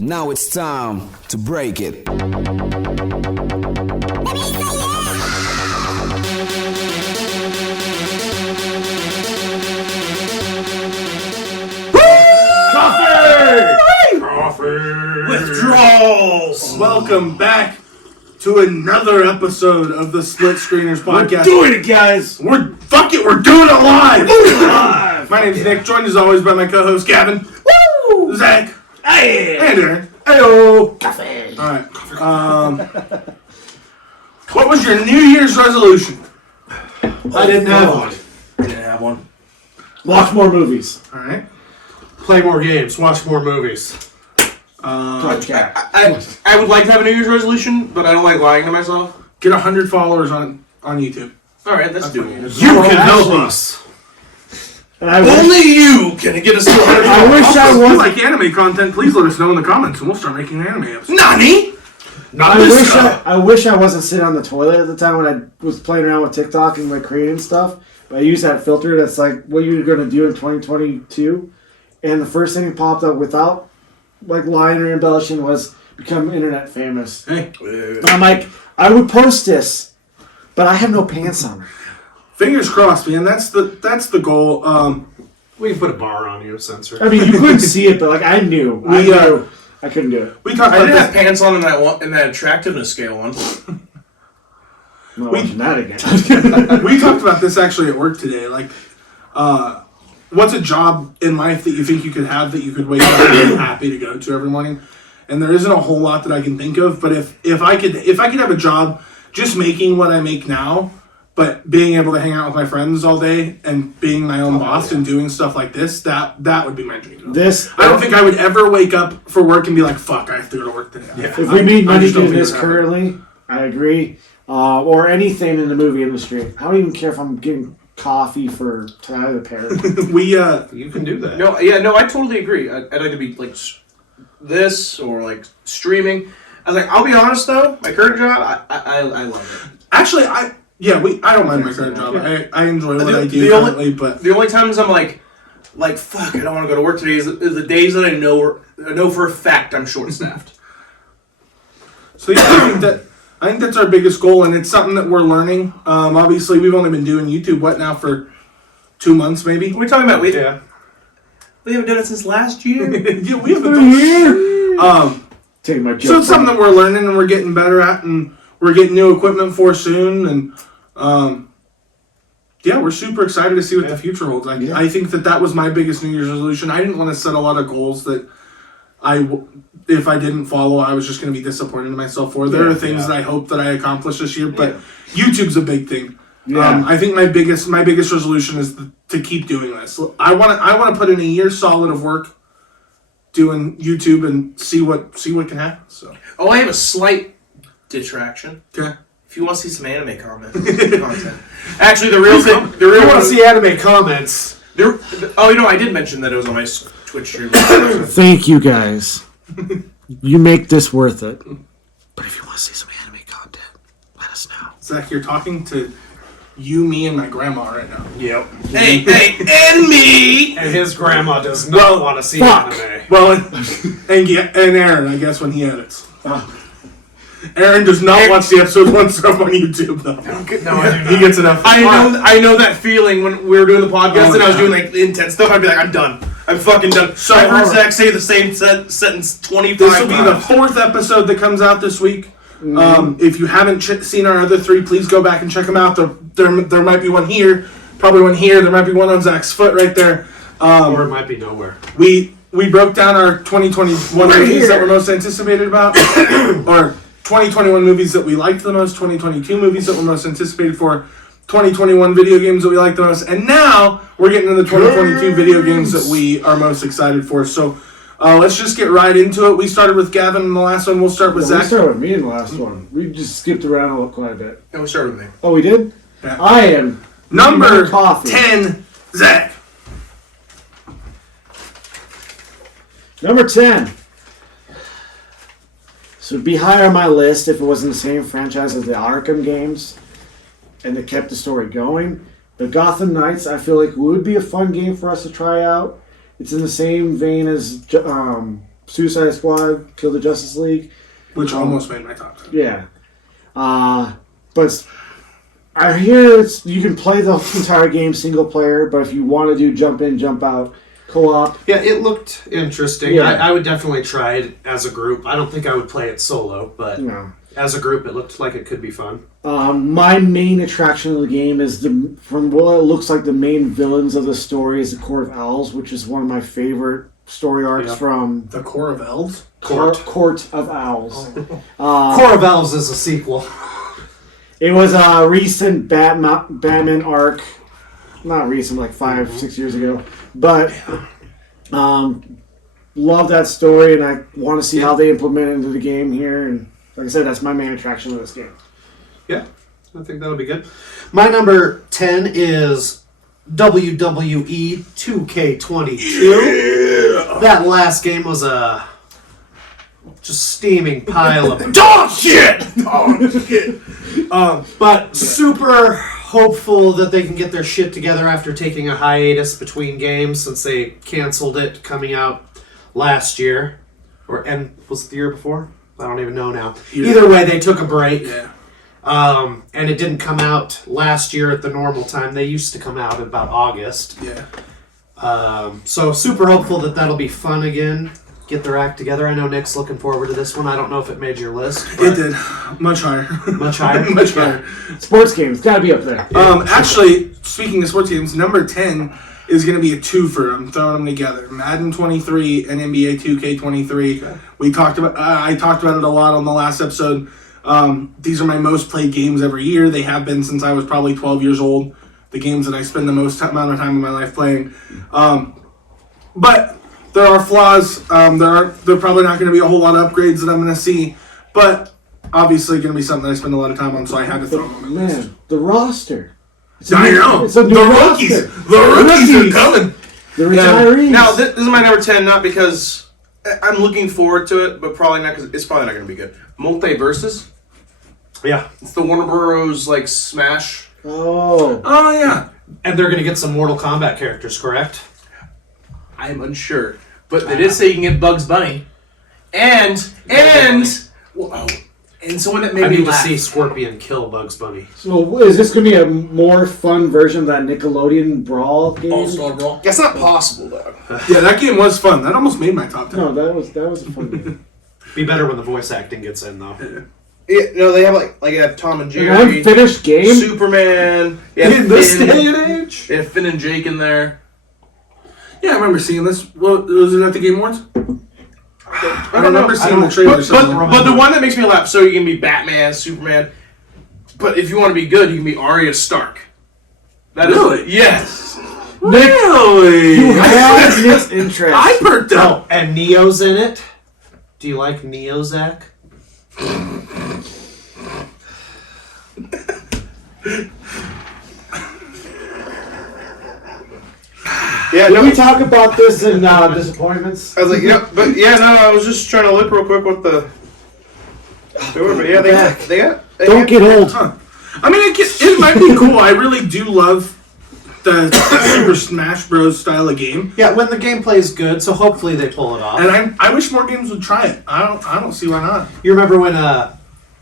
Now it's time to break it. Coffee! Withdrawals! Welcome back to another episode of the SplitScreeners podcast. We're doing it, guys! We're doing it live! My name's Nick, joined as always by my co-host Gavin. Woo! Zack. Hey! And Aaron. Heyo! Coffee! Alright. What was your New Year's resolution? I didn't have one. Watch more movies. Alright. Play more games, watch more movies. I would like to have a New Year's resolution, but I don't like lying to myself. Get 100 followers on YouTube. Alright, let's do it. You can help us. Only you can get us to 100 I wish Also, I if you was. like anime content, please let us know in the comments and we'll start making anime episodes. Nani? I wish I wasn't sitting on the toilet at the time when I was playing around with TikTok and like creating stuff. But I used that filter that's like what you're going to do in 2022. And the first thing that popped up without like lying or embellishing was become internet famous. Hey. And I'm like, I would post this, but I have no pants on. Fingers crossed, man. That's the goal. We can put a bar on you, censor. I mean, you couldn't see it, but like I knew. I couldn't do it. We talked I about didn't have this. pants on in that attractiveness scale one. I'm not watching that again. We talked about this actually at work today. Like, what's a job in life that you think you could have that you could wake up and be happy to go to every morning? And there isn't a whole lot that I can think of. But if I could have a job just making what I make now, but being able to hang out with my friends all day and being my own boss and doing stuff like this, that would be my dream. I don't think I would ever wake up for work and be like, fuck, I have to go to work today. Yeah. If we need I money just don't doing think this it would happen. currently, I agree. Or anything in the movie industry. I don't even care if I'm getting coffee for Tyler Perry. You can do that. No, I totally agree. I'd like to be like this or like streaming. I was like, I'll be honest though, my current job, I love it. Actually, I don't mind my current job. I enjoy what I do currently, but The only times I'm like fuck, I don't want to go to work today is the days that I know for a fact I'm short staffed. so yeah, I think that's our biggest goal, and it's something that we're learning. Obviously, we've only been doing YouTube for 2 months, maybe. What are we talking about? Yeah. We haven't done it since last year. Yeah, we haven't done Taking my joke. so it's something that we're learning and we're getting better at, and we're getting new equipment for soon, and yeah, we're super excited to see what the future holds. I think that was my biggest New Year's resolution. I didn't want to set a lot of goals that if I didn't follow, I was just going to be disappointed in myself for. There are things that I hope that I accomplish this year, but YouTube's a big thing. Yeah. I think my biggest resolution is to keep doing this. I want to put in a year solid of work doing YouTube and see what can happen. So. Oh, I have a slight detraction. Okay. If you want to see some anime content. Actually, the real thing, If you want to see anime comments, I did mention that it was on my Twitch stream. Thank you guys. You make this worth it. But if you want to see some anime content, let us know. Zach, you're talking to you, me, and my grandma right now. yep. hey, and me! And his grandma does not want to see fuck. anime. Well, and Aaron, I guess, when he edits. Aaron does not watch the episodes once up on YouTube, though. No, I do not. He gets enough. I know that feeling when we were doing the podcast and I was doing like intense stuff. I'd be like, I'm done. I'm fucking done. So I've heard Zach say the same sentence 25 This will be the times. 4th episode that comes out this week. If you haven't seen our other 3, please go back and check them out. There might be one here, probably one here. There might be one on Zach's foot right there. Or it might be nowhere. We broke down our 2021 movies that we're most anticipated about, or 2021 movies that we liked the most, 2022 movies that we're most anticipated for, 2021 video games that we liked the most, and now we're getting into the 2022 video games that we are most excited for. So let's just get right into it. We started with Gavin in the last one. We'll start with We Zach. started with me in the last one. We just skipped around quite a bit. And we started with me. Oh, we did? Yeah. I am Number coffee. 10, Zach. Number 10. So it'd be higher on my list if it wasn't the same franchise as the Arkham games and they kept the story going. The Gotham Knights, I feel like would be a fun game for us to try out. It's in the same vein as Suicide Squad, Kill the Justice League. Which almost made my top 10. Yeah. But I hear you can play the entire game single player, but if you want to do jump in, jump out, co-op. Yeah, it looked interesting. Yeah. I would definitely try it as a group. I don't think I would play it solo, but as a group, it looked like it could be fun. My main attraction of the game is, from what it looks like, the main villains of the story is the Court of Owls, which is one of my favorite story arcs from... The Core of Elves? Court of Owls. Core of Elves is a sequel. It was a recent Batman arc. Not recent, like 5-6 years ago. But love that story, and I want to see how they implement it into the game here. And like I said, that's my main attraction of this game. Yeah, I think that'll be good. My number 10 is WWE 2K22. That last game was a just steaming pile of dog shit! But super hopeful that they can get their shit together after taking a hiatus between games since they canceled it coming out last year. And was it the year before? I don't even know now. Either way, they took a break. Yeah. And it didn't come out last year at the normal time. They used to come out in about August. Yeah. So super hopeful that that'll be fun again. Get their act together. I know Nick's looking forward to this one. I don't know if it made your list. It did. Much higher. Much higher? Much higher. Sports games, gotta be up there. Actually, speaking of sports games, number 10 is going to be a twofer. I'm throwing them together. Madden 23 and NBA 2K23. Okay. We talked about. I talked about it a lot on the last episode. These are my most played games every year. They have been since I was probably 12 years old. The games that I spend the most amount of time in my life playing. But there are flaws. There probably not going to be a whole lot of upgrades that I'm going to see. But obviously going to be something that I spend a lot of time on, so I had to throw them on my list. The roster. I know. It's a new roster. The rookies are coming. The retirees. Now, this is my number 10, not because I'm looking forward to it, but probably not because it's probably not going to be good. Multiverses. Yeah. It's the Warner Bros. Like Smash. Oh, yeah. And they're going to get some Mortal Kombat characters, correct? I am unsure. But they did say you can get Bugs Bunny. And someone that made I me need to laugh. see Scorpion kill Bugs Bunny. so is this gonna be a more fun version of that Nickelodeon Brawl game? All-Star Brawl. That's not possible, though. Yeah, that game was fun. That almost made my top 10. No, that was a fun game. Be better when the voice acting gets in, though. Yeah, no, they have you have Tom and An Jerry, unfinished game. Superman. In this day and age? They have Finn and Jake in there. Yeah, I remember seeing this. Well, was it at the Game Awards? I remember seeing the trailer. But the one that makes me laugh, so you can be Batman, Superman, but if you want to be good, you can be Arya Stark. That Really? is, yes. Really? You have this interest. I perked up. And Neo's in it. Do you like Neo, Zack? Yeah, Did we talk about this in Disappointments? I was like, yeah, but yeah, no, I was just trying to look real quick what the. But yeah, they got. Don't get old. Huh. I mean, it might be cool. I really do love the Super Smash Bros. Style of game. Yeah, when the gameplay is good, so hopefully they pull it off. And I wish more games would try it. I don't see why not. You remember when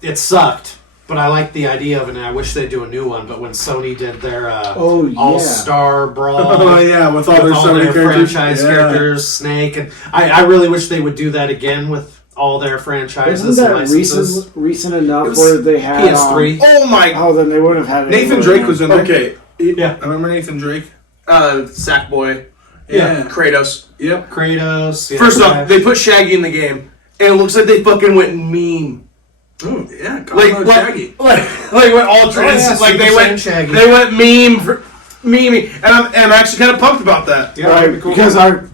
it sucked, but I liked the idea of it, and I wish they'd do a new one. But when Sony did their All-Star Brawl, Oh yeah, with all their Sony characters, franchise characters, Snake, and I really wish they would do that again with all their franchises. Isn't that and licenses. recent enough It was where they had PS3. Oh my. Oh, then they wouldn't have had it. Nathan Drake was in there. Okay. Yeah. I remember Nathan Drake. Sackboy. Yeah. Kratos. Yep. Kratos. Yeah, First off, they put Shaggy in the game, and it looks like they fucking went meme. Oh yeah. Like Shaggy. went all trans. like they Super went Saiyan Shaggy. They went meme for meming, and I'm actually kind of pumped about that. Yeah, Right, that'd be cool. because our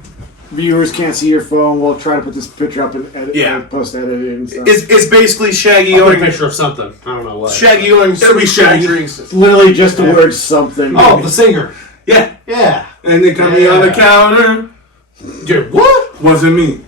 viewers can't see your phone. We'll try to put this picture up and edit, Yeah. and post editing and stuff. It's basically Shaggy I'll put a going. picture of something. I don't know what. Shaggy going. It'll be Shaggy. It's literally just the word something. Oh, the singer. Yeah. Yeah. And they come me on the counter. Dude, what? Wasn't me.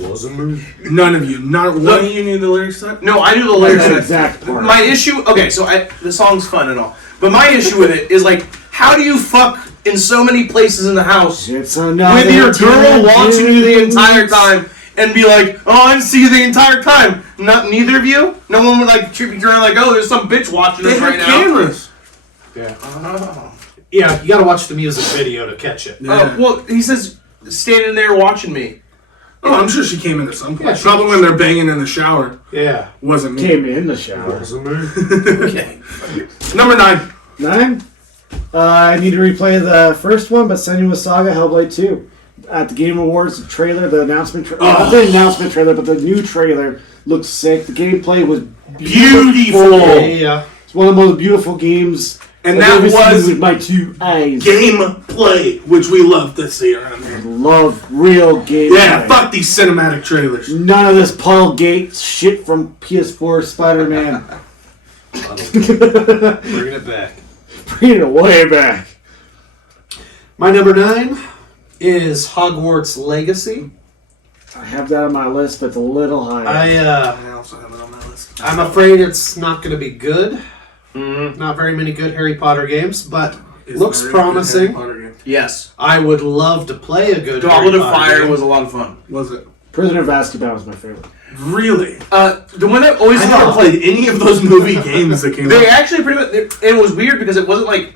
Wasn't me. None of you. Not one of you knew the lyrics to that. No, I do the Like lyrics. that to it. exact part. My issue. Okay, so the song's fun and all, but my issue with it is like, how do you fuck in so many places in the house It's another with your girl time watching you the entire time and be like, "Oh, I didn't see you the entire time." Neither of you. No one would like trip you around like, "Oh, there's some bitch watching us They right had now." cameras. Yeah. Oh. Yeah, you gotta watch the music video to catch it. Yeah. Well, he says standing there watching me. Oh, I'm sure she came in at some point. Yeah, Probably when they're banging in the shower. Yeah. Wasn't me. Came in the shower. Okay. Number 9. 9? I need to replay the first one, but Senua Saga Hellblade 2. At the Game Awards, the trailer, the announcement not the announcement trailer, but the new trailer looked sick. The gameplay was Beautiful. Yeah. It's one of the most beautiful games And I've that ever seen was with my 2 eyes. gameplay, which we love to see around here. Love real gameplay. Yeah, fuck these cinematic trailers. None of this Paul Gates shit from PS4 Spider-Man. Bringing it back. Bring it way back. My number 9 is Hogwarts Legacy. I have that on my list, but it's a little high. I also have it on my list. I'm afraid it's not going to be good. Mm-hmm. Not very many good Harry Potter games, but Is looks there a good Harry promising. Potter game? Yes. I would love to play a good Goblet Harry of Potter Fire game. was a lot of fun. Was it? Prisoner of Azkaban was my favorite. Really? The one that always I never played any of those movie games that came They out. actually pretty much. It was weird because it wasn't like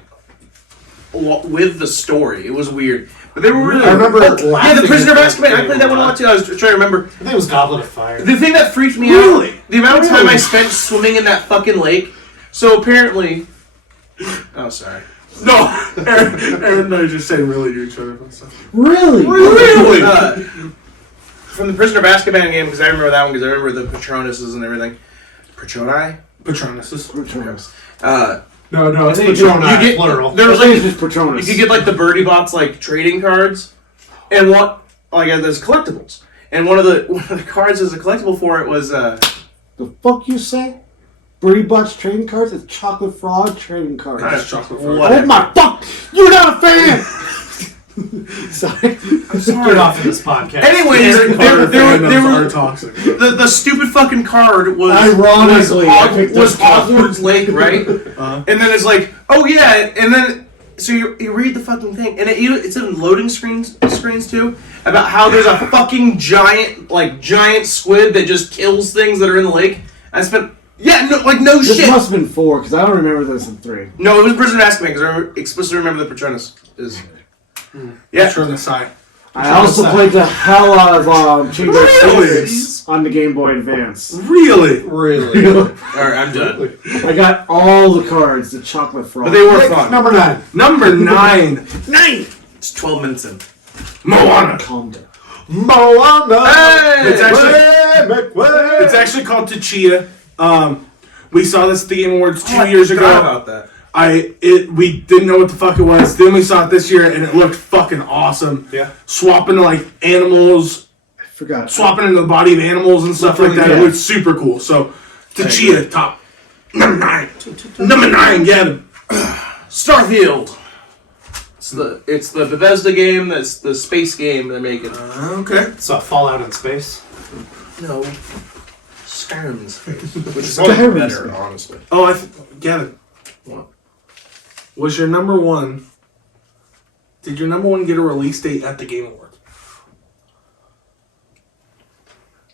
with the story. It was weird, but they were really. I remember yeah, the laughing Prisoner of at Azkaban. I that played that one a lot too. I was trying to remember. I think it was Goblet of Fire. The thing that freaked me Really? out, the amount of time I Really? spent swimming in that fucking lake. So apparently, oh sorry. No, Aaron and I just say really to each other about stuff. Really? Really? From the Prisoner of Azkaban game, because I remember that one because I remember the Patronuses and everything. Patroni? Patronuses. Patronus. No, it's I think Patronus, you get- plural. There I was think like it's just Patronus. you could get like the Birdie Bots like trading cards, and what like there's collectibles. And one of the cards as a collectible for it was The fuck you say? Birdie Bot's trading cards? It's Chocolate Frog trading cards. That's chocolate frog. What? Oh my fuck! You're not a fan! Sorry. Get off of this podcast. Anyways, Fandoms are toxic. the stupid fucking card was Ironically, I picked was this card. Hogwarts Lake, right? And then it's like, oh yeah, and then so you read the fucking thing, and it's in loading screens too about how there's a fucking giant squid that just kills things that are in the lake. I spent no This shit. must have been 4, because I don't remember this in 3. No, it was Prisoner of Azkaban because I explicitly remember the Patronus is. Yeah, Sure, the side. I also played the hell out of Chamber of Really? Secrets on the Game Boy Advance. Really? Really? Alright, I'm done. I got all the cards, the Chocolate Frog. But they were fun. Number 9. Number 9. 9! It's 12 minutes in. Moana. Calm down. Moana! Hey! It's actually called Tachia. We saw this at the Game Awards 2 years ago. About that. We didn't know what the fuck it was. Then we saw it this year, and it looked fucking awesome. Yeah. Swapping to like animals, I forgot. swapping into the body of animals and stuff like that. Yeah. It looked super cool. So, Tachia, top. Number 9. Number 9, Gavin. Starfield. It's the Bethesda game. That's the space game they're making. Okay. So Fallout in space. No, Skyrim's space, which is Skyrim's probably better, space. honestly. Oh, Gavin. What? Was your number 1... Did your number 1 get a release date at the Game Awards?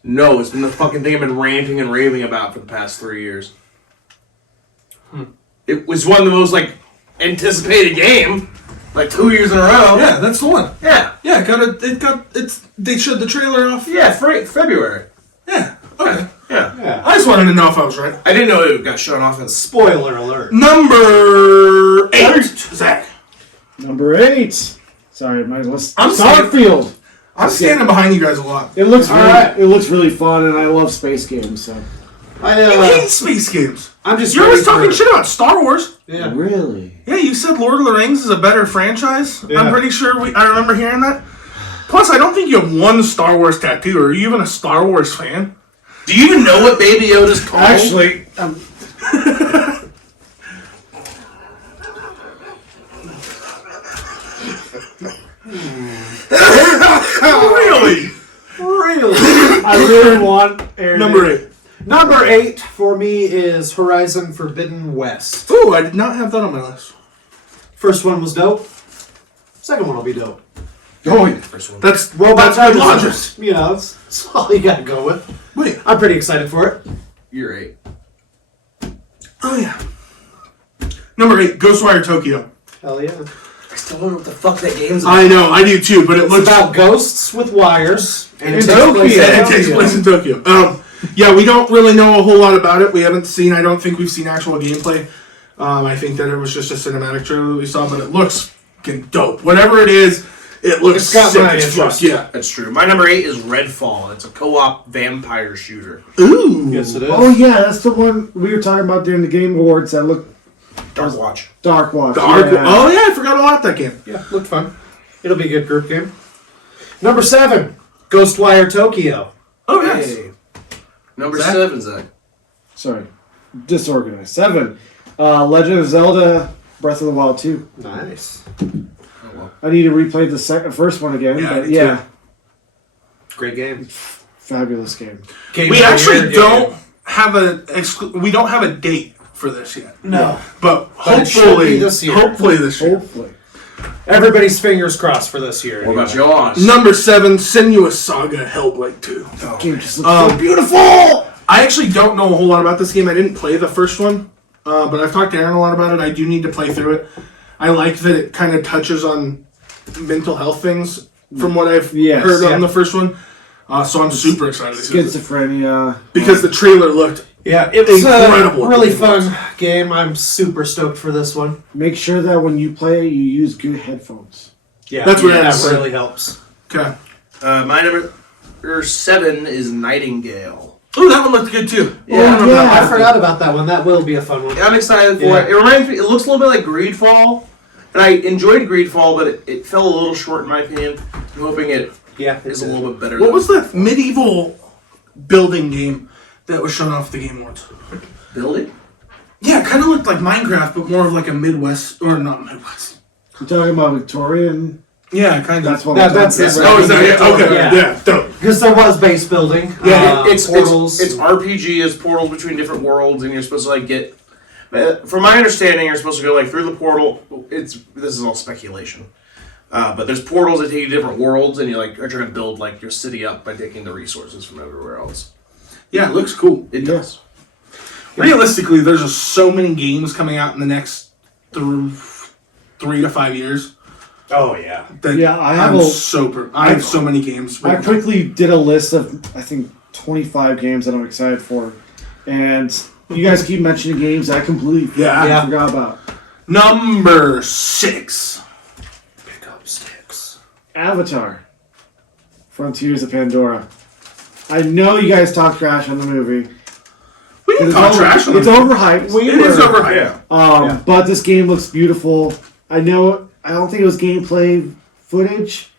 No, it's been the fucking thing I've been ranting and raving about for the past 3 years. It was one of the most anticipated game, 2 years in a row. Yeah, that's the one. Yeah, Yeah, they showed the trailer off. yeah, February. Yeah. Okay. Yeah, Yeah. I just wanted to know if I was right. I didn't know it got shown off in. Spoiler alert. Number 8, Zach. Number 8. Sorry, my list. I'm Starfield. I'm standing behind you guys a lot. It looks Alright. it looks really fun, and I love space games. So You hate space games. I'm just You're always ready talking for- shit about Star Wars. Yeah. really, Yeah, you said Lord of the Rings is a better franchise. Yeah. I'm pretty sure I remember hearing that. Plus, I don't think you have one Star Wars tattoo. Are you even a Star Wars fan? Do you even know what Baby Yoda's called? actually, Really? Really? I really want Aaron. Number 8. Number 8 for me is Horizon Forbidden West. Ooh, I did not have that on my list. First one was dope. Second one will be dope. Oh, yeah. First one. That's Robot good Type logic. is, you know, that's all you gotta go with. Wait. I'm pretty excited for it. You're 8. Oh yeah. Number 8, Ghostwire Tokyo. Hell yeah. I still don't know what the fuck that game's about. I know, I do too, but it It's looks about ghosts with wires. And In it takes Tokyo. place in it takes place in Tokyo. Yeah, we don't really know a whole lot about it. We haven't seen. I don't think we've seen actual gameplay. I think that it was just a cinematic trailer that we saw, but it looks fucking dope. Whatever it is, it looks It's got sick my as fuck. interest. Yeah. That's true. My number 8 is Redfall. It's a co-op vampire shooter. Ooh. Yes, it is. Oh, yeah, that's the one we were talking about during the Game Awards that looked Dark Watch. Dark Watch. Dark. Yeah. Oh yeah, I forgot all about that game. Yeah, looked fun. It'll be a good group game. Number 7, Ghostwire Tokyo. Oh yes. Hey. Number Zack? 7, Zack. Sorry. Disorganized. 7, Legend of Zelda Breath of the Wild 2. Nice. Oh, well. I need to replay the first one again, Yeah, but me yeah, too. Great game. fabulous game. Game We of the actually year don't game. have we don't have a date for this yet. No. But But it should hopefully be this year. Hopefully this year. Hopefully. Everybody's fingers crossed for this year. What about yours? Number 7, Senua Saga Hellblade 2. Game just looks so Beautiful! I actually don't know a whole lot about this game. I didn't play the first one, but I've talked to Aaron a lot about it. I do need to play through it. I like that it kind of touches on mental health things from what I've Yes, heard yeah. on the first one. So I'm super excited to see this. Schizophrenia. Because the trailer looked... Yeah, it's Incredible. a really fun game. I'm super stoked for this one. Make sure that when you play it, you use good headphones. Yeah, That's what that I said. really helps. Okay. My number 7 is Nightingale. Oh, that one looked good too. Yeah. Oh, yeah. I forgot about that one. That will be a fun one. I'm excited for Yeah. it. It reminds me. It looks a little bit like Greedfall, and I enjoyed Greedfall, but it fell a little short in my opinion. I'm hoping it Yeah, is a little bit better. What was that medieval building game that was shown off the Game Awards? building? Yeah, it kind of looked like Minecraft, but more of like a Midwest, or not Midwest. You're talking about Victorian. Yeah, kind of. That's what That's I'm it. talking Oh, is that it? Okay, Yeah. yeah, dope. Because there was base building. Yeah, it's portals. It's RPG as portals between different worlds, and you're supposed to like get. From my understanding, you're supposed to go like through the portal. This is all speculation, but there's portals that take you to different worlds, and you like are trying to build like your city up by taking the resources from everywhere else. Yeah, it looks cool. It Yeah. does. Realistically, there's just so many games coming out in the next 3 to 5 years. Oh yeah. That Yeah, I have I'm a- I have so many games. I quickly did a list of, I think, 25 games that I'm excited for. And you guys keep mentioning games I completely Yeah. forgot about. Number 6. Pick up sticks. Avatar. Frontiers of Pandora. I know you guys talk trash on the movie. We can It's talk trash on It's it. overhyped. It is overhyped. Yeah. But this game looks beautiful. I don't think it was gameplay footage,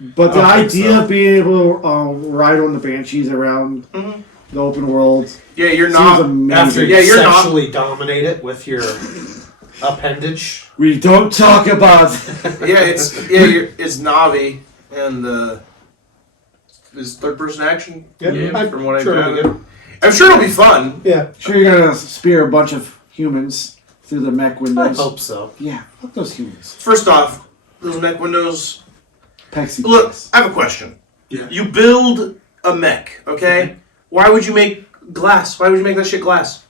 but the I don't think idea so. of being able to ride on the Banshees around the open world Yeah, you're seems not. amazing. After you Yeah, you're not- sexually dominate it with your appendage. We don't talk about. It's Navi and is third person action. I'm from what sure I've it'll be gathered. I'm sure it'll be fun. Yeah, Sure, you're gonna spear a bunch of humans through the mech I windows. hope so. Yeah, fuck those humans. First off, those mech windows. Pexi. Look, I have a question. Yeah. You build a mech, okay? Why would you make glass? Why would you make that shit glass?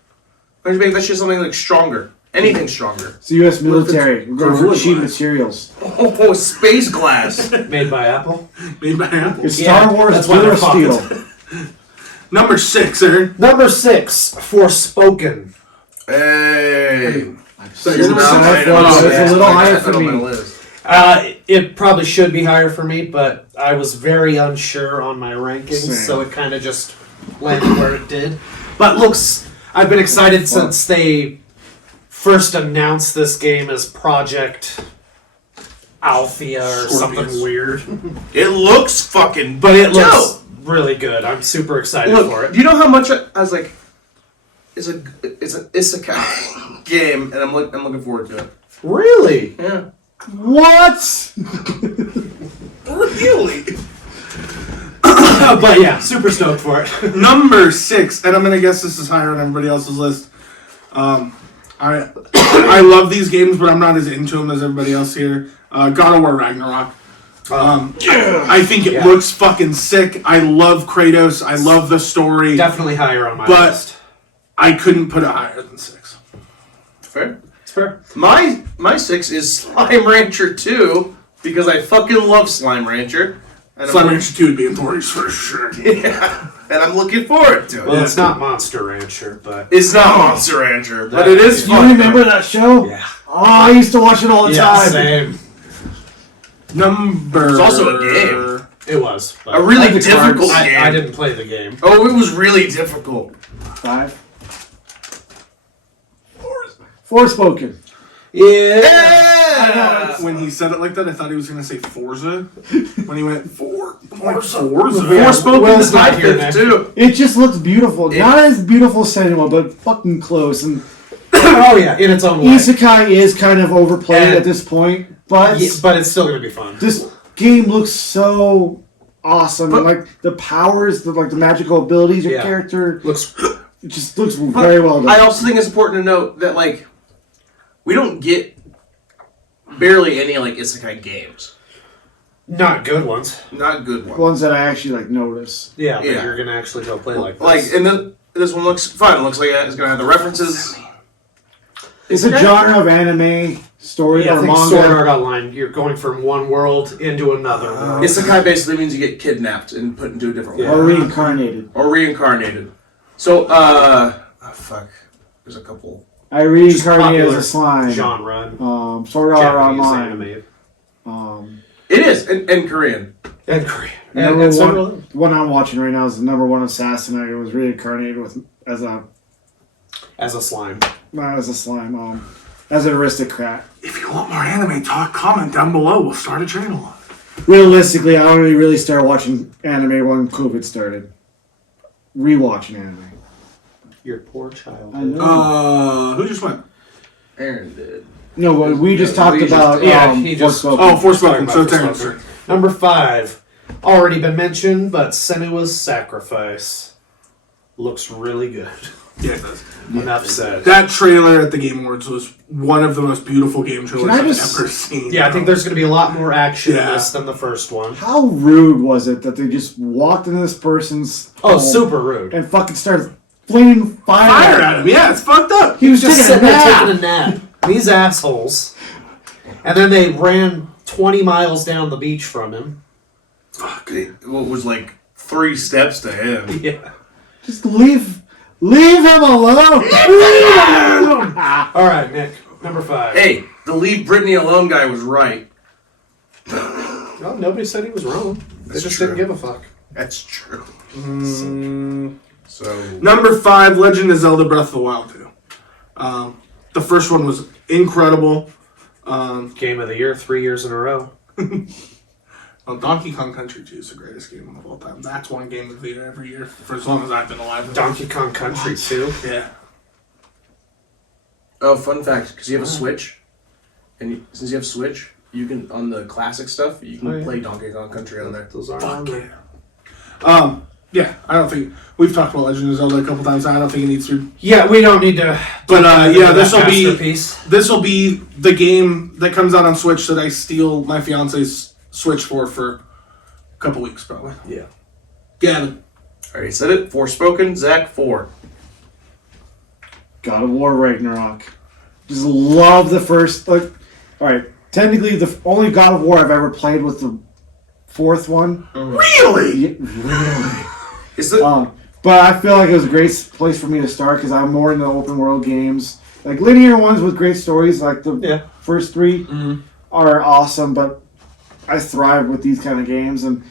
Why would you make that shit something like stronger? Anything stronger. It's the U.S. military. We're going for Gorilla cheap glass. materials. Oh, space glass. Made by Apple. Made by Apple. It's Yeah, Star Wars that's why Blue they're Steel. Number 6, Aaron. Number 6, Forspoken. Hey. So you're Super number sad 7. one. Oh, It's a little higher for On my me. list. It probably should be higher for me, but I was very unsure on my rankings, Same. so it kind of just landed where it did. But I've been excited since they first announced this game as Project Althea or Scorpius. something weird. It looks fucking. But it looks dope. really good. I'm super excited Look, for it. do you know how much I was like? It's an isekai game, and I'm looking forward to it. Really? Yeah. What? Really? But yeah, super stoked for it. Number 6, and I'm gonna guess this is higher on everybody else's list. I love these games, but I'm not as into them as everybody else here. God of War Ragnarok. I think it looks fucking sick. I love Kratos. I love the story. Definitely higher on my But list. I couldn't put it higher than 6. Fair. It's fair. My 6 is Slime Rancher 2 because I fucking love Slime Rancher. And Slime Rancher 2 would be in Tori's for sure. Yeah, and I'm looking forward to it. Well, it's not Monster Rancher, but It's not Monster Rancher, but it is You fun. remember that show? yeah, Oh, I used to watch it all the time. same. Number. It's also a game. It was but A really I like the difficult cards. game. I didn't play the game. Oh, it was really difficult. 5. Forspoken. Yeah! When he said it like that, I thought he was going to say Forza. When he went Forza. Forspoken Will's is my not here, 5th Nick. too. It just looks beautiful. Not as beautiful as Senua, but fucking close. And Oh yeah, in its own way. Isekai is kind of overplayed And- at this point, but Yeah, but it's still gonna be fun. this game looks so awesome. And like the powers, the magical abilities, your Yeah. character, Looks it just looks very well done. I also think it's important to note that, like, we don't get barely any, like, isekai games. not good ones. Not good ones. Ones that I actually notice. Yeah, but Yeah. you're gonna actually go play like this. Like, and this one looks fun. It looks like it's going to have the references. It's a genre of anime story yeah, I or think Sword manga. Art Online. You're going from one world into another world. Isekai basically means you get kidnapped and put into a different Yeah. Or world. reincarnated. Or reincarnated. So, fuck. There's a couple. I reincarnated as popular a slime. genre. Sword Art Japanese Online. anime. It is, and Korean. And Korean. Number And one, several. the one I'm watching right now is the number one assassin. I was reincarnated as As a slime. not as a slime, as an aristocrat. If you want more anime talk, comment down below. We'll start a channel. Realistically, I only really started watching anime when COVID started. Rewatching anime. Your poor child. I know. Who just went? Aaron did. No, but we just talked we just about did. Yeah, he just- Forspoken. Oh, Forspoken. Sorry So about Terrence. Forspoken. Number 5. Already been mentioned, but Senua's Sacrifice looks really good. Yeah, it does. Enough said. That trailer at the Game Awards was one of the most beautiful game trailers Can I I've just- ever seen. Yeah, I think there's going to be a lot more action in Yeah. this than the first one. How rude was it that they just walked into this person's Oh, home super rude. and fucking started flinging fire Fire at him. Yeah, it's fucked up. He was Just taking sitting a there nap. taking a nap. These assholes. And then they ran 20 miles down the beach from him. Fuck. What was like 3 steps to him? Yeah. Just leave him alone. All right, Nick. Number 5. Hey, the leave Britney alone guy was right. Well, nobody said he was wrong. They That's just true. didn't give a fuck. That's true. So Number 5, Legend of Zelda Breath of the Wild 2. The first one was incredible. Game of the year 3 years in a row. Well, Donkey Kong Country 2 is the greatest game of all time. That's one game of the year every year for as long as I've been alive. Donkey Kong Country 2. Yeah. oh, fun fact, because you have a Switch, and since you have Switch, you can on the classic stuff you can Oh, yeah. play Donkey Kong Country on there. Those are Fuck yeah. Yeah, I don't think we've talked about Legend of Zelda a couple times. I don't think it needs to. Yeah, we don't need to. But yeah, this this will be the game that comes out on Switch that I steal my fiance's Switch for a couple weeks probably. Yeah. Gavin. Alright, said it. Forspoken, Zack 4. God of War Ragnarok. Just love the first. Like, all right, technically the only God of War I've ever played was the fourth one. Really? Yeah, really. Is the But I feel like it was a great place for me to start because I'm more into open world games. Like linear ones with great stories, like the first 3 are awesome. But I thrive with these kind of games, and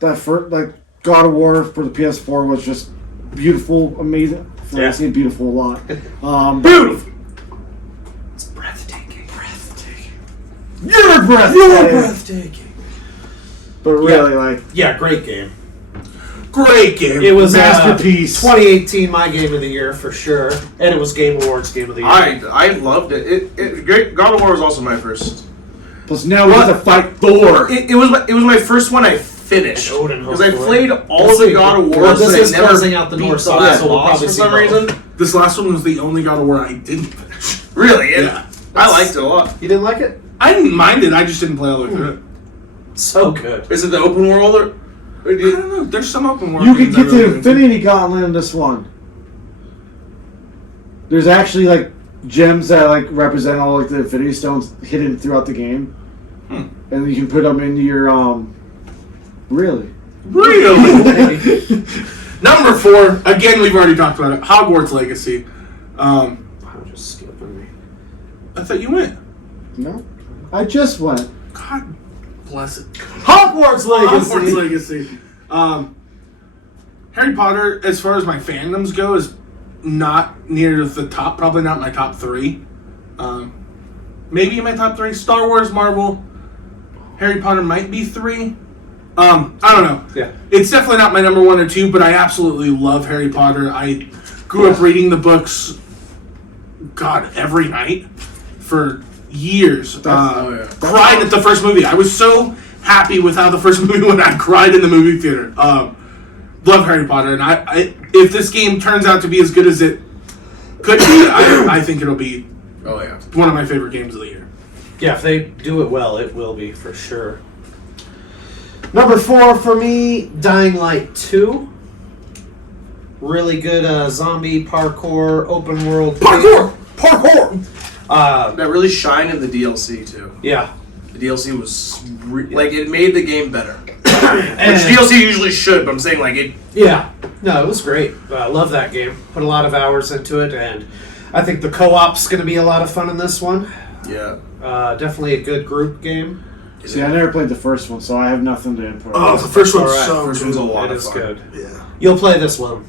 that first, like God of War for the PS4 was just beautiful, amazing. I say beautiful a lot. Beautiful. It's breathtaking. You're breathtaking. But really, Yeah, great game. Great game. It was masterpiece. 2018, my game of the year for sure, and it was Game Awards Game of the Year. I loved it. Great. God of War was also my first. Plus now we have to fight Thor. It was my first one I finished And Odin, because I hopefully. played all of the God of Wars, Well, this but is I never closing out the beat North the Side, last so we'll boss probably for see some both. reason. This last one was the only God of War I didn't finish. Really? Yeah. I liked it a lot. You didn't like it? I didn't mind it. I just didn't play all the way through it. So good. Is it the open world or I don't know. There's some open world. You can games get I the really into. Infinity Gauntlet in this one. There's actually like gems that like represent all like the Infinity Stones hidden throughout the game, and you can put them into your Really? Really? Number 4. Again, we've already talked about it. Hogwarts Legacy. I'm just skipping me. I thought you went. No, I just went. God bless it. Hogwarts Legacy. Hogwarts Legacy. Harry Potter, as far as my fandoms go, is not near the top. Probably not my top 3. Maybe in my top 3. Star Wars, Marvel, Harry Potter might be 3. I don't know. Yeah. It's definitely not my number 1 or 2, but I absolutely love Harry Potter. I grew up reading the books, God, every night for years. Cried at the first movie. I was so happy with how the first movie went. I cried in the movie theater. Love Harry Potter, and I if this game turns out to be as good as it could be, I think it'll be one of my favorite games of the year. Yeah, if they do it well, it will be for sure. Number 4 for me, Dying Light 2. Really good zombie parkour, open world. Parkour! Parkour! That really shined in the DLC too. Yeah. The DLC was like it made the game better, And- which DLC usually should. But I'm saying like it. Yeah. No, it was great. I love that game. Put a lot of hours into it, and I think the co-op's going to be a lot of fun in this one. Yeah. Definitely a good group game. See, I never played the first one, so I have nothing to input. Oh, the first one's Alright. so First one's a good. lot It of is fun. good. Yeah. You'll play this one.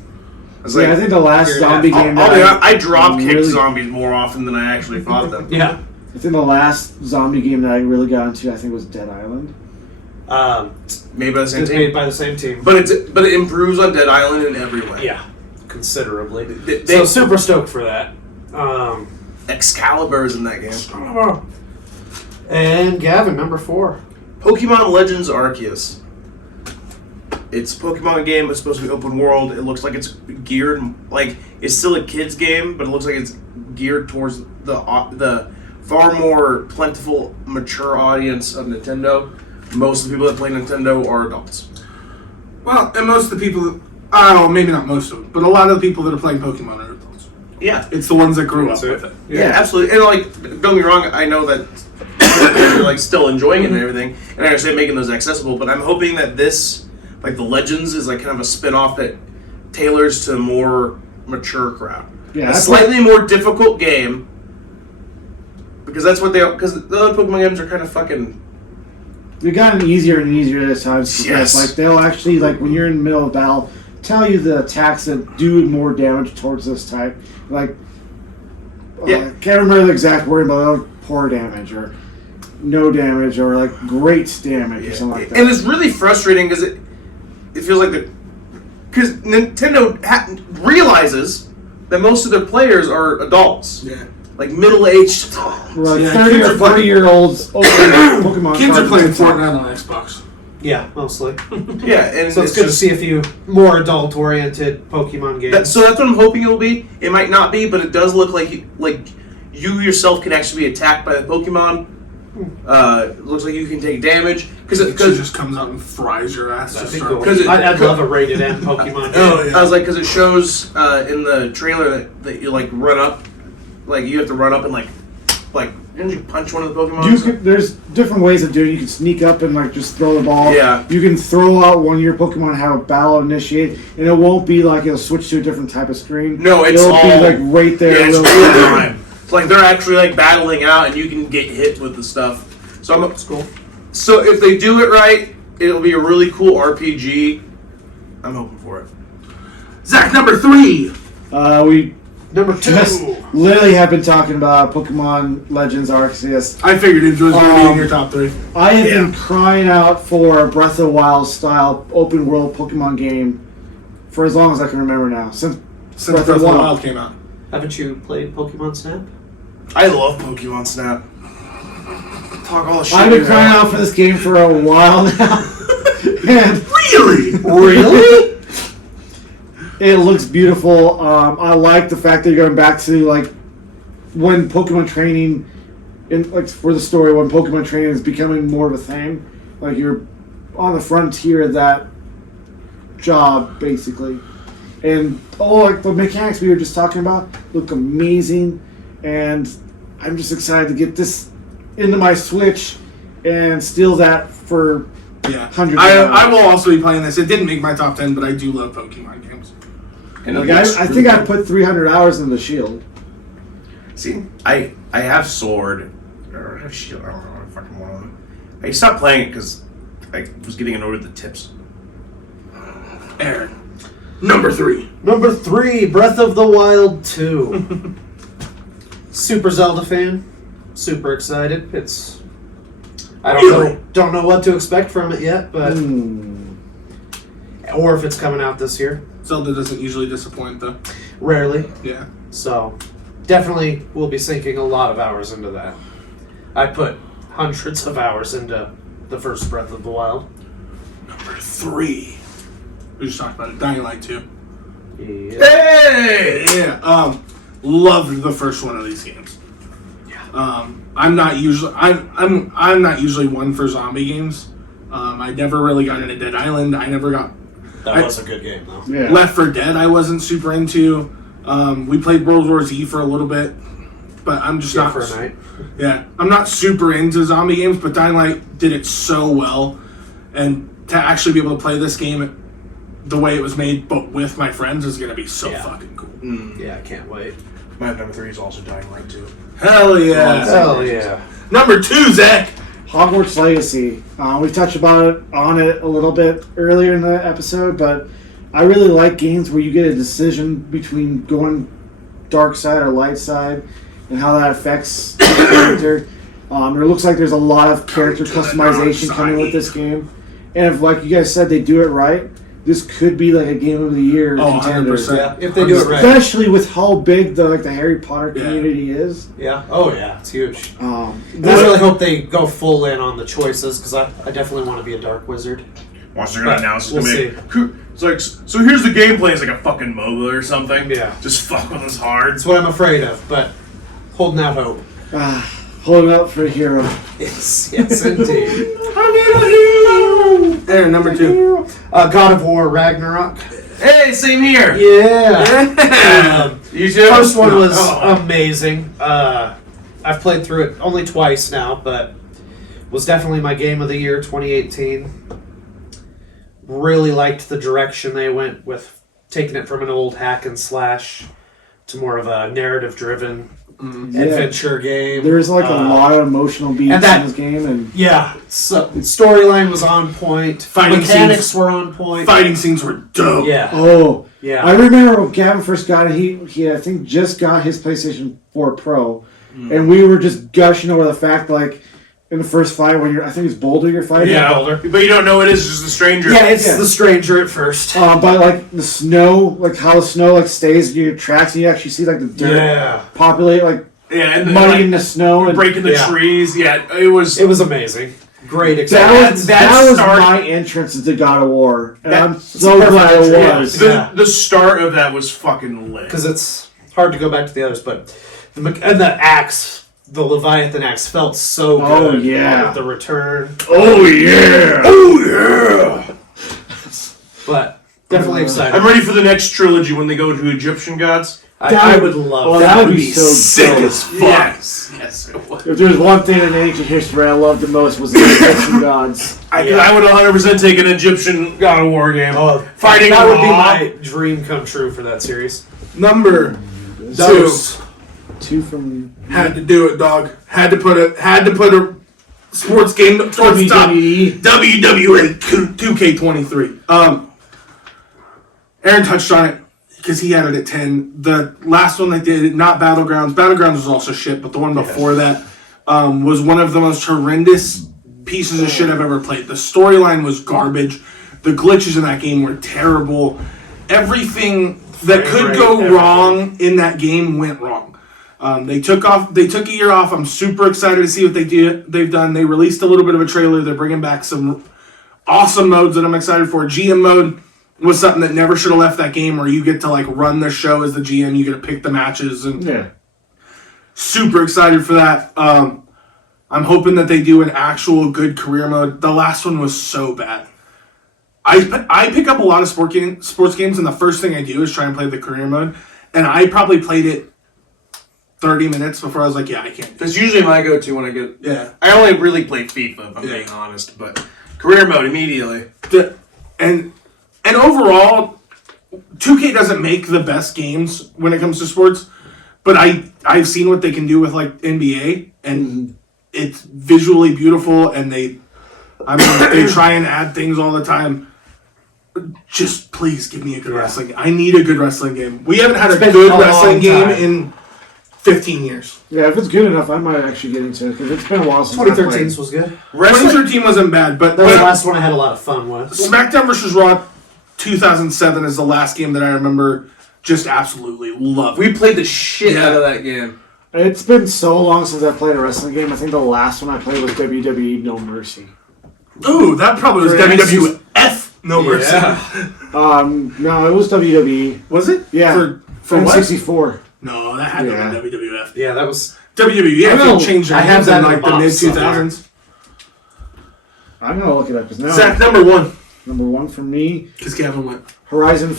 I was Yeah, I like, think the last You're zombie not- game. I'll be that honest, I drop kicked really- zombies more often than I actually fought them. Yeah. I think the last zombie game that I really got into, I think, was Dead Island. Made by the same It's team, made by the same team. but it improves on Dead Island in every way. Yeah, considerably. They- So super stoked for that. Excalibur is in that game. And Gavin, number 4. Pokemon Legends Arceus. It's a Pokemon game. It's supposed to be open world. It looks like it's geared like it's still a kids game, but it looks like it's geared towards the far more plentiful, mature audience of Nintendo. Most of the people that play Nintendo are adults. Well, and most of the people, oh, maybe not most of them, but a lot of the people that are playing Pokemon are adults. Yeah, It's the ones that grew up with it. yeah, absolutely. And like, don't get me wrong. I know that you're like still enjoying it and everything, and I understand making those accessible. But I'm hoping that this, like the Legends, is like kind of a spin-off that tailors to a more mature crowd. Yeah, A that's slightly more difficult game, because that's what because the other Pokemon games are kind of fucking. They've gotten easier and easier as time progresses. Yes. Like they'll actually, like when you're in the middle of battle, tell you the attacks that do more damage towards this type. Like, Yeah. I can't remember the exact word, but they'll poor damage or no damage or like great damage or something like that. And it's really frustrating because it feels like because Nintendo realizes that most of their players are adults, Yeah. like middle-aged. Like Yeah, 30 kids or are 40-year-olds Pokemon Kids are cards playing and stuff. Fortnite on Xbox. Yeah, mostly. Yeah, and So it's good to see a few more adult-oriented Pokemon games. So that's what I'm hoping it will be. It might not be, but it does look like you yourself can actually be attacked by the Pokemon. It looks like you can take damage Because it just comes out and fries your ass. That'd to be start cool. with. I'd love a rated M Pokemon game. Oh, yeah. I was like, because it shows in the trailer that you like run up, like you have to run up and like didn't you punch one of the Pokemon? There's different ways of doing it. You can sneak up and like just throw the ball. Yeah. You can throw out one of your Pokemon, have a battle initiate, and it won't be like it'll switch to a different type of screen. No, it's it'll all be like right there. Yeah, it's real real time. time. It's like they're actually like battling out, and you can get hit with the stuff. So That's cool. So if they do it right, it'll be a really cool RPG. I'm hoping for it. Zach, number 3. We Number 2. just literally have been talking about Pokemon Legends Arceus. I figured it was going to be in your top 3. I have been crying out for a Breath of the Wild style open world Pokemon game for as long as I can remember now. Since Since Breath of the Wild came out. Haven't you played Pokemon Snap? I love Pokemon Snap. Talk all the shit. I've been you crying know. out for this game for a while now. And Really? really? It looks beautiful. I like the fact that you're going back to like when Pokemon training, in like for the story, when Pokemon training is becoming more of a thing. like you're on the frontier of that job, basically. And like the mechanics we were just talking about look amazing, and I'm just excited to get this into my Switch and steal that for hundreds of hours. I will also be playing this. It didn't make my top 10, but I do love Pokemon games. And Like, I think I put 300 hours into Shield. See, I have Sword, or I have Shield, I don't know, fucking one of them. I stopped playing it because I was getting annoyed with the tips. Aaron, number 3. Number 3, Breath of the Wild 2. Super Zelda fan. Super excited. I don't know what to expect from it yet, but or if it's coming out this year. Zelda doesn't usually disappoint, though. Rarely. Yeah. So, definitely will be sinking a lot of hours into that. I put hundreds of hours into the first Breath of the Wild. Number 3. We just talked about it. Dying Light 2. Yeah. Hey! Yeah. Loved the first one of these games. Yeah. I'm not usually one for zombie games. I never really got into Dead Island. I never got. That was a good game, though. Yeah. Left 4 Dead I wasn't super into. We played World War Z for a little bit, but I'm just not for a night. Yeah, I'm not super into zombie games, but Dying Light did it so well, and to actually be able to play this game the way it was made, but with my friends, is gonna be so fucking cool. Yeah, I can't wait. My number 3 is also Dying Light 2. Hell yeah! Hell yeah. Number 2, Zack. Hogwarts Legacy. We touched on it a little bit earlier in the episode, but I really like games where you get a decision between going dark side or light side and how that affects the character. It looks like there's a lot of character customization coming with this game. And if, like you guys said, they do it right, this could be like a Game of the Year contender. 100%. Yeah, if they do it right. Especially with how big the Harry Potter community is. Yeah. Oh, yeah. It's huge. I This- really hope they go full in on the choices, because I definitely want to be a dark wizard. Once they're gonna announce We'll it's like, so here's the gameplay. It's like a fucking MOBA or something. Yeah. Just fuck with us hard. That's what I'm afraid of, but holding out hope. Holding up for a hero. Yes, indeed. Aaron, number 2. God of War Ragnarok. Hey, same here. Yeah. You too? First one was amazing. I've played through it only twice now, but was definitely my game of the year 2018. Really liked the direction they went with taking it from an old hack and slash to more of a narrative-driven adventure game. There's like a lot of emotional beats in this game, and so storyline was on point. Mechanics were on point. Fighting scenes were dope. Yeah. Oh, yeah. I remember when Gavin first got it. He I think just got his PlayStation 4 Pro, and we were just gushing over the fact like in the first fight when I think it's Boulder you're fighting. Yeah, Boulder. But you don't know it is just a stranger. Yeah, it's the stranger at first. But like the snow, like how the snow like stays in your tracks, and you actually see like the dirt populate like and muddy in the snow and breaking the trees. Yeah, it was amazing. Great experience. That was my entrance into God of War, and I'm so glad it was. The start of that was fucking lit. Because it's hard to go back to the others, but the axe. The Leviathan axe felt so good. Oh, yeah. With the return. Oh, yeah. Oh, yeah. But definitely excited. I'm ready for the next trilogy when they go to Egyptian gods. I would love that. That would be so sick dope. as fuck. Yes, it would. If there's one thing in ancient history I loved the most was the Egyptian gods. I would 100% take an Egyptian God of War game. Fighting that would be my dream come true for that series. Number 2. 2 from Had to do it, dog. Had to put a sports game towards the top. WWE 2K23. Aaron touched on it because he had it at 10. The last one they did, not Battlegrounds. Battlegrounds was also shit, but the one before that was one of the most horrendous pieces of shit I've ever played. The storyline was garbage. The glitches in that game were terrible. Everything that could go wrong in that game went wrong. They took a year off. I'm super excited to see what they've done. They released a little bit of a trailer. They're bringing back some awesome modes that I'm excited for. GM mode was something that never should have left that game, where you get to like run the show as the GM. You get to pick the matches, and super excited for that. I'm I'm hoping that they do an actual good career mode. The last one was so bad. I pick up a lot of sports games, and the first thing I do is try and play the career mode. And I probably played it 30 minutes before I was like, yeah, I can't. That's usually my go-to when I get... Yeah. I only really play FIFA, if I'm being honest, but career mode immediately. And overall, 2K doesn't make the best games when it comes to sports, but I've seen what they can do with like NBA, and it's visually beautiful, and they try and add things all the time. Just please give me a good wrestling. I need a good wrestling game. We haven't had a good wrestling game in 15 years. Yeah, if it's good enough, I might actually get into it because it's been a while since 2013 was good. 2013 wasn't bad, but That was the last one I had a lot of fun with. SmackDown vs. Raw 2007 is the last game that I remember just absolutely loving. We played the shit out of that game. It's been so long since I played a wrestling game. I think the last one I played was WWE No Mercy. Ooh, that probably was For WWF No Mercy. No, it was WWE. Was it? Yeah. For what? N64. No, that had to be WWF. Yeah, that was... WWE know. changed their I have names that in in like a the box mid-2000s. I'm going to look it up because now... Zack, number one. Number one for me, Because Kevin went. Horizon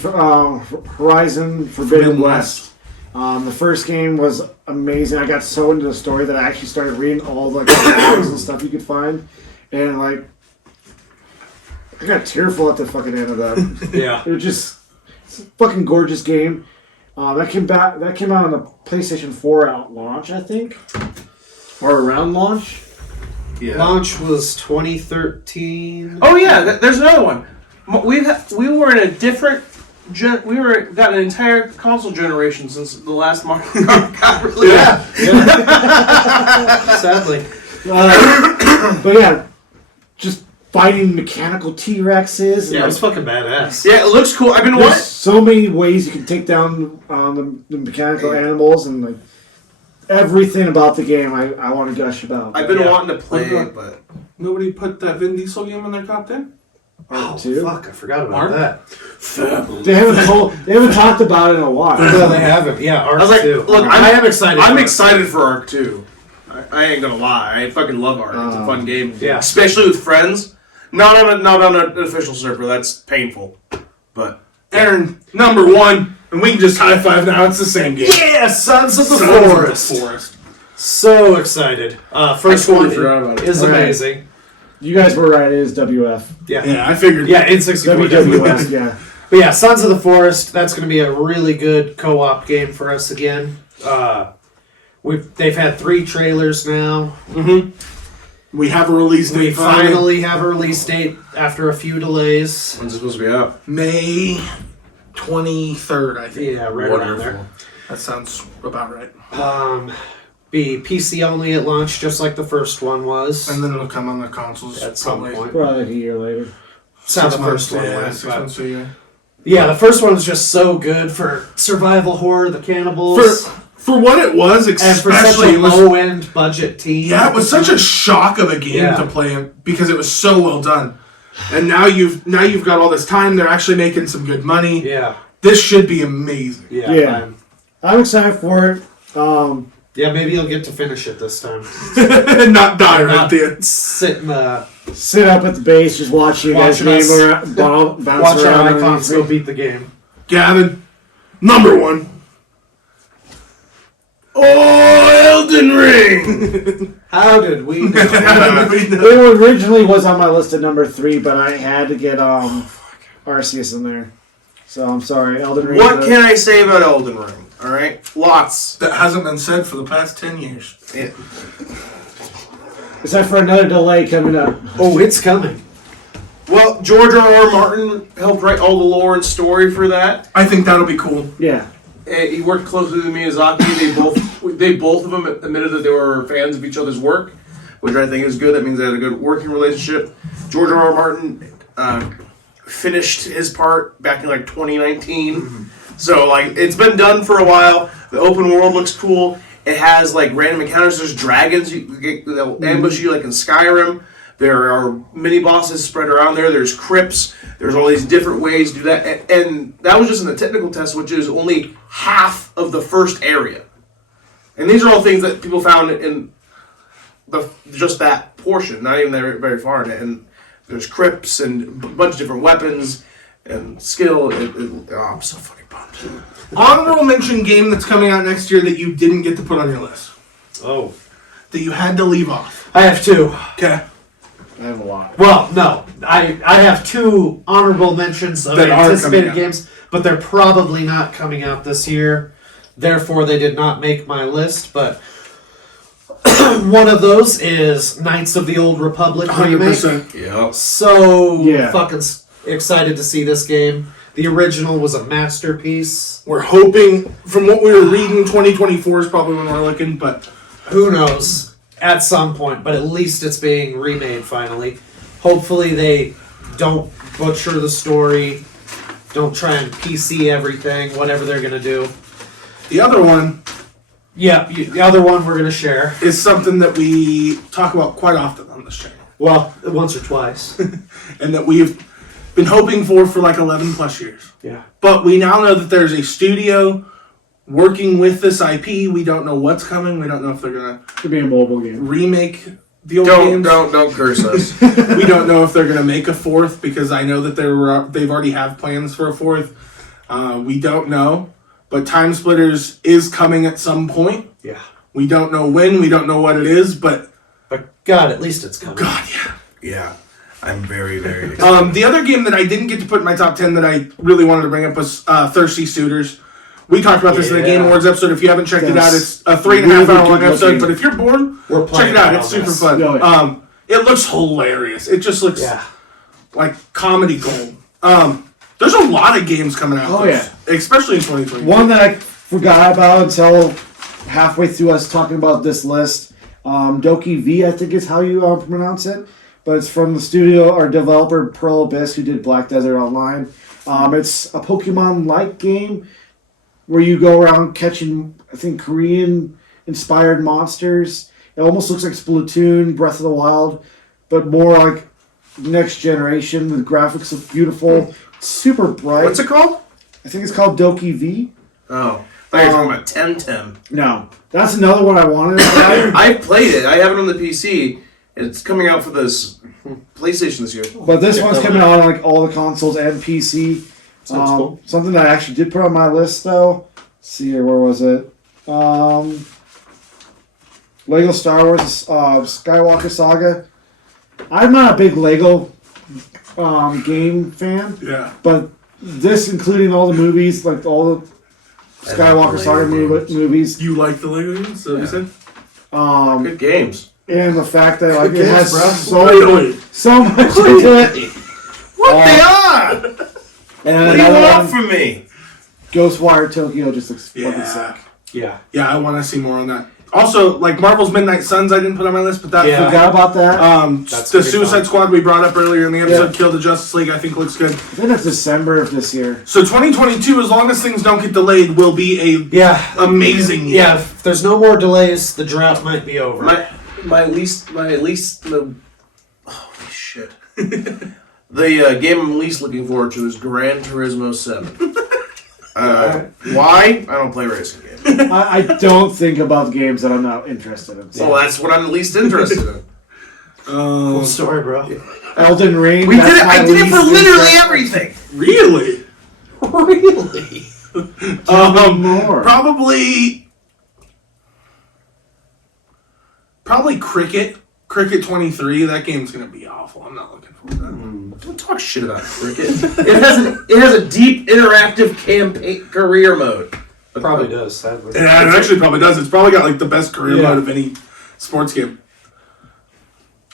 Forbidden West. The first game was amazing. I got so into the story that I actually started reading all the blogs and stuff you could find, and like I got tearful at the fucking end of that. Yeah. It's a fucking gorgeous game. That came out on the PlayStation 4 at launch, I think, or around launch. Yeah. Launch was 2013. Oh yeah, there's another one. We were in a different. Got an entire console generation since the last Mario Kart got released. Yeah. Sadly. But yeah, just fighting mechanical T-Rexes. Yeah, it was fucking badass. Yeah, it looks cool. I've been There's watching. so many ways you can take down the mechanical animals, and like everything about the game I want to gush about. I've been wanting to play it, but Nobody put that Vin Diesel game in their top 10? Oh, Two. fuck, I forgot about Arc? that. They haven't talked about it in a while. No, they haven't. Yeah, Arc I was like, 2. look, I am excited. I'm for Arc excited for Arc 2. I ain't gonna lie. I fucking love Arc. It's a fun game. Yeah. Especially with friends. Not on an official server. That's painful. But Aaron, number one. And we can just high five now. It's the same game. Yeah, Sons of the Sons of the Forest. Forest. So excited. First totally one forgot about it. is Alright. amazing. You guys were right. It is WF. Yeah. Yeah, I figured. Yeah, N64. definitely. WWF. Yeah. But yeah, Sons of the Forest, that's going to be a really good co-op game for us again. They've had 3 trailers now. We have a release date. We finally have a release date after a few delays. when's it supposed to be out? May 23rd, I think. Yeah, right around there. That sounds about right. Be PC only at launch, just like the first one was. And then it'll come on the consoles At some probably point. Probably like a year later. That's how the 6 first months, one yeah, went. 6 but- months to a year. Yeah, the first one was just so good for survival horror, the cannibals, For what it was, and for such especially, a it was, low-end budget team. yeah, it was such a shock of a game to play because it was so well done. And now you've got all this time. They're actually making some good money. Yeah. This should be amazing. Yeah. I'm excited for it. Yeah, maybe you'll get to finish it this time. Not die right Not there. sit in the... Sit up at the base, just watch you guys Watching us- bounce Watch our around. icons go beat the game. Gavin, number one. Oh, Elden Ring! How did we know? It originally was on my list at number 3, but I had to get Arceus in there. So I'm sorry, Elden Ring. What can I say about Elden Ring? Alright? Lots. That hasn't been said for the past 10 years. Yeah. Except for another delay coming up. Oh, it's coming. Well, George R.R. Martin helped write all the lore and story for that. I think that'll be cool. Yeah. He worked closely with Miyazaki. They both of them admitted that they were fans of each other's work, which I think is good. That means they had a good working relationship. George R.R. Martin finished his part back in like 2019. So like it's been done for a while. The open world looks cool. It has like random encounters. There's dragons they'll ambush you like in Skyrim. There are mini bosses spread around there. There's crypts. There's all these different ways to do that. And that was just in the technical test, which is only half of the first area. And these are all things that people found in just that portion, not even very far in it. And there's crypts and a bunch of different weapons and skill. I'm so fucking pumped. Honorable mention game that's coming out next year that you didn't get to put on your list. Oh. That you had to leave off. I have two. Okay. I have a lot. Well, no. I have two honorable mentions of That are anticipated coming out. games, but they're probably not coming out this year. Therefore, they did not make my list, but one of those is Knights of the Old Republic remake. 100%. Yeah. So Yeah. fucking excited to see this game. The original was a masterpiece. We're hoping, from what we were reading, 2024 is probably when we're looking, but Who knows? At some point, but at least it's being remade finally. Hopefully they don't butcher the story, don't try and PC everything, whatever they're gonna do. the other one Yeah, the other one we're gonna share. is something that we talk about quite often on this channel. Well, once or twice. And that we've been hoping for like 11 plus years. Yeah. But we now know that there's a studio working with this IP. We don't know what's coming. We don't know if they're going to Could be a mobile game. remake the old games. Don't curse us. We don't know if they're going to make a fourth, because I know that they've already have plans for a fourth. We don't know. But Time Splitters is coming at some point. Yeah. We don't know when. We don't know what it is. But But God, at least it's coming. God, yeah. Yeah. I'm very, very excited. The other game that I didn't get to put in my top 10 that I really wanted to bring up was Thirsty Suitors. We talked about this in the Game Yeah. Awards episode. If you haven't checked it out, Yes. it's a 3.5 hour long Really good episode. looking. But if you're bored, We're check playing it out. on It's super this. fun. Oh, yeah. It looks hilarious. It just looks Yeah. like comedy gold. There's a lot of games coming out. Oh, yeah. Especially in 2020. One that I forgot about until halfway through us talking about this list. Doki V, I think is how you pronounce it. But it's from the studio or developer Pearl Abyss, who did Black Desert Online. It's a Pokemon-like game where you go around catching, I think, Korean-inspired monsters. It almost looks like Splatoon, Breath of the Wild, but more like next generation. The graphics look beautiful. It's super bright. What's it called? I think it's called Doki V. Oh. I thought you were talking about Temtem. No, that's another one I wanted to buy. I've played it. I have it on the PC. It's coming out for this PlayStation this year. But this one's coming out on like all the consoles and PC. Sounds cool. Something that I actually did put on my list though. Let's see here, where was it? Lego Star Wars Skywalker Saga. I'm not a big Lego game fan, Yeah. but this, including all the movies, like all the Skywalker Saga movies, You like the Lego games? Is that what you said? Good games. and the fact that like it Good has games, bro. so much into it. What they are? And What do you another want one, from me? Ghostwire Tokyo just looks fucking Yeah. sick. Yeah. Yeah, I want to see more on that. Also, like Marvel's Midnight Suns, I didn't put on my list, but that Yeah. Forgot about that. That's the gonna be Suicide fun. Squad we brought up earlier in the episode, Yeah. Kill the Justice League, I think looks good. I think it's December of this year. So 2022, as long as things don't get delayed, will be a Yeah. amazing year. Yeah, if there's no more delays, the drought might be over. My least holy shit. The game I'm least looking forward to is Gran Turismo 7. Why? I don't play racing games. I don't think about games that I'm not interested in. So that's what I'm least interested in. Cool story, bro. Elden Ring. We that's did it. my I did it least for literally interest- everything. Really? Really? Tell me more. Probably Cricket 23. That game's gonna be awful. I'm not looking forward to that. Don't talk shit about cricket. It has a deep interactive campaign career mode. Probably does, sadly. It actually probably does. It's probably got like the best career Yeah. mode of any sports game.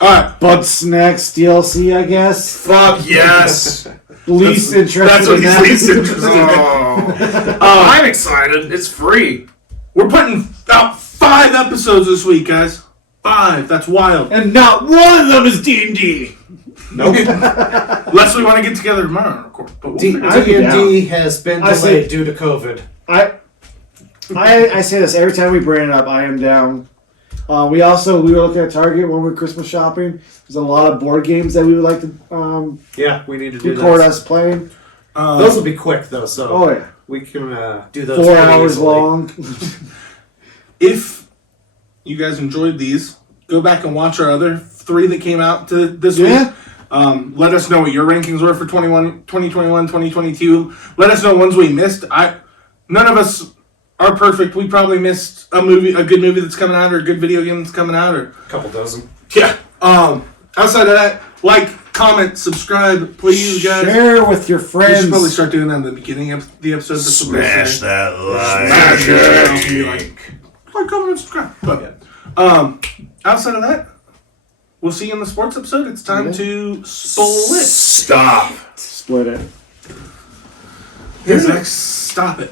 All right. Bud Snacks DLC, I guess. Fuck yes. Least interested That's what in he's that. least interested in. I'm excited. It's free. We're putting out 5 episodes this week, guys. 5. That's wild. And not one of them is D&D. Nope. Unless we want to get together tomorrow and record. But we'll figure it out. D&D has been I say- delayed due to COVID. I say this every time we bring it up. I am down. We were looking at Target when we were Christmas shopping. There's a lot of board games that we would like to Yeah, we need to do record that. us playing. Those will be quick, though, so Oh yeah, we can do those 4 pretty hours easily. long. If you guys enjoyed these, go back and watch our other 3 that came out this Yeah. week. Let us know what your rankings were for 2021, 2022. Let us know ones we missed. None of us are perfect. We probably missed a good movie that's coming out, or a good video game that's coming out, or A couple dozen. yeah. Outside of that, like, comment, subscribe, please, guys. Share with your We friends. should probably start doing that in the beginning of the episode. Smash that Smash it. Like, comment, and subscribe. But outside of that, we'll see you in the sports episode. It's time to split. Stop. Split it. Here's next. Stop it.